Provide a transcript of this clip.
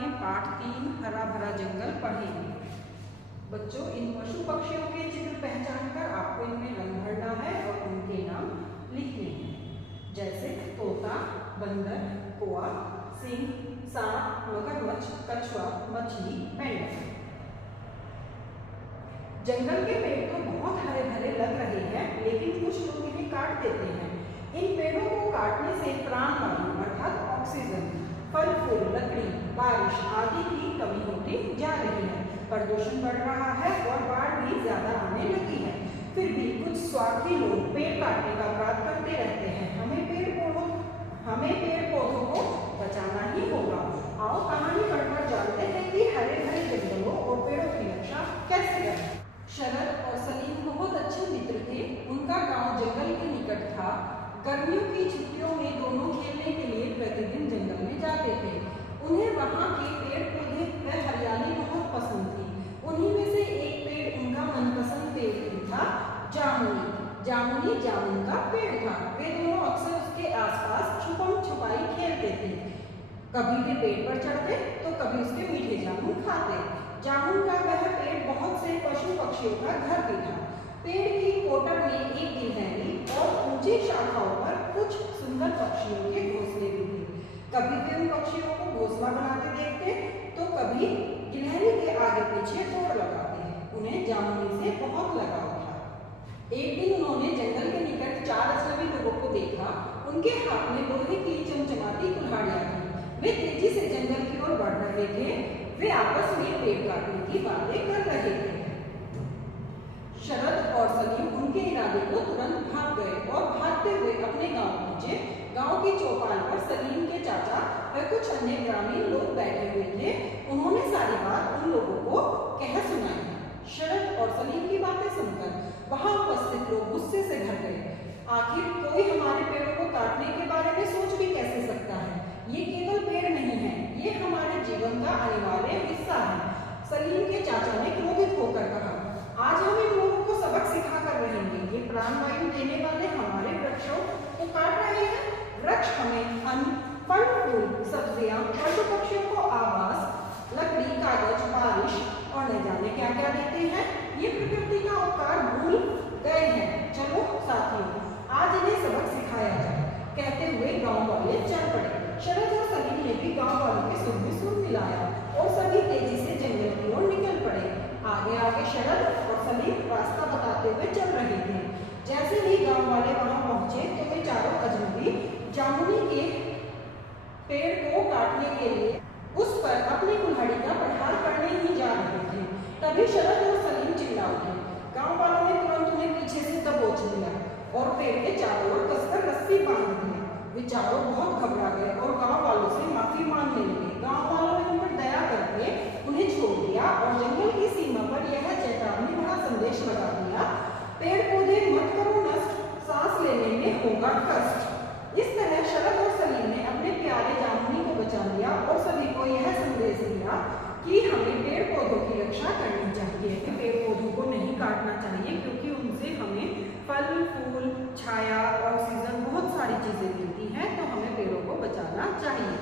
में पाठ 3 हरा भरा जंगल पढ़ेंगे। बच्चों, इन पशु पक्षियों के चित्र पहचान कर आपको इनमें रंग भरना है और उनके नाम लिखने हैं, जैसे तोता, बंदर, कौआ, सिंह, सांप, मगरमच्छ, कछुआ, मछली, मेंढक। जंगल के पेड़ तो बहुत हरे भरे लग रहे हैं, लेकिन कुछ लोग इन्हें काट देते हैं। इन पेड़ों को काटने से प्राणवायु अर्थात ऑक्सीजन, फल फूल, लकड़ी, बारिश आदि की कमी होती जा रही है। प्रदूषण बढ़ रहा है और बाढ़ भी ज्यादा आने लगी है। फिर भी कुछ स्वार्थी लोग पेड़ काटने का अपराध करते रहते हैं। हमें पेड़ पौधों को बचाना ही होगा। आओ कहानी पढ़कर जानते हैं कि हरे भरे जंगलों और पेड़ों की रक्षा कैसे करें। शरद और सलीम बहुत अच्छे मित्र थे। उनका गांव जंगल के निकट था। गर्मियों की छुट्टियों में दोनों खेलने के लिए प्रतिदिन जंगल में जाते थे। उन्हें वहां के पेड़ पौधे व हरियाली बहुत पसंद थी। उन्हीं में से एक पेड़ उनका मनपसंद पेड़ था, जामुनी। जामुनी जामुन का पेड़ था। वे दोनों अक्सर उसके आसपास छुपम छुपाई खेलते थे। कभी वे पेड़ पर चढ़ते तो कभी उसके मीठे जामुन खाते। जामुन का वह पेड़ बहुत से पशु पक्षियों का घर भी था। पेड़ की कोटर में एक गिलहरी और ऊंची शाखाओं पर कुछ सुंदर पक्षियों के घोंसले भी थे। कभी वे उन पक्षियों को घोंसला बनाते देखते तो कभी गिलहरी के आगे पीछे दौड़ लगाते। उन्हें जामुनी से बहुत लगाव था। एक दिन उन्होंने जंगल के निकट 4 अजनबी लोगों को देखा। उनके हाथ में लोहे की चमचमाती कुल्हाड़ियां थी। वे तेजी से जंगल की ओर बढ़ रहे थे। वे आपस में पेड़ काटने की बातें कर रहे थे। शरद और सलीम उनके इरादे को तुरंत भाग गए और भागते हुए अपने गांव पहुंचे। गांव की चौपाल पर सलीम के चाचा व कुछ अन्य ग्रामीण लोग बैठे हुए थे। उन्होंने सारी बात उन लोगों को कह सुनाई। शरद और सलीम की बातें सुनकर वहां उपस्थित लोग गुस्से से भर गए। आखिर कोई हमारे पेड़ों को काटने के बारे में सोच भी कैसे सकता है? ये केवल पेड़ नहीं है, ये हमारे जीवन का अनिवार्य हिस्सा है। सलीम के चाचा ने क्रोधित होकर कहा, आज हम इन लोगों को सबक सिखा कर रहेंगे। ये प्राणवायु देने वाले हमारे वृक्षों को काट रहे हैं। वृक्ष हमें अन्न, फल फूल, सब्जियां, पशु पक्षियों को आवास, लकड़ी, कागज, बारिश और न जाने क्या क्या देते हैं। ये प्रकृति का उपकार भूल गए हैं। चलो साथियों, आज इन्हें सबक सिखाया जाए। कहते हुए गांव वाले चल पड़े। शरद और सलीम ने भी गांव वालों के सुर में सुर मिलाया और सभी तेजी से जंगल की ओर निकल पड़े। आगे आगे शरद और सलीम रास्ता बताते हुए चल रहे थे। जैसे ही गांव वाले वहां पहुंचे तो वे चारों अजनबी जामुनी के पेड़ को काटने के लिए उस पर अपनी कुल्हाड़ी का प्रहार करने ही जा रहे थे। तभी शरद और सलीम चिल्ला उठे। गांव वालों ने तुरंत उन्हें पीछे से दबोच लिया और पेड़ के चारों ओर कसकर रस्सी बांध दी। वे चारों बहुत घबरा गए और गांव वालों से माफी मांगने लगे। गांव वालों ने उन पर दया करके उन्हें छोड़ दिया और जंगल की सीमा पर यह चेतावनी भरा संदेश लगा दिया, पेड़ पौधे मत करो नष्ट, सांस लेने में होगा कष्ट। इस तरह शरद और सलीम ने अपने प्यारे जामुनी को बचा लिया और सभी को यह संदेश दिया कि हमें पेड़ पौधों की रक्षा करनी चाहिए, कि पेड़ पौधों को नहीं काटना चाहिए, क्योंकि उनसे हमें फल फूल, छाया, ऑक्सीजन, बहुत सारी चीजें मिलती हैं। तो हमें पेड़ों को बचाना चाहिए।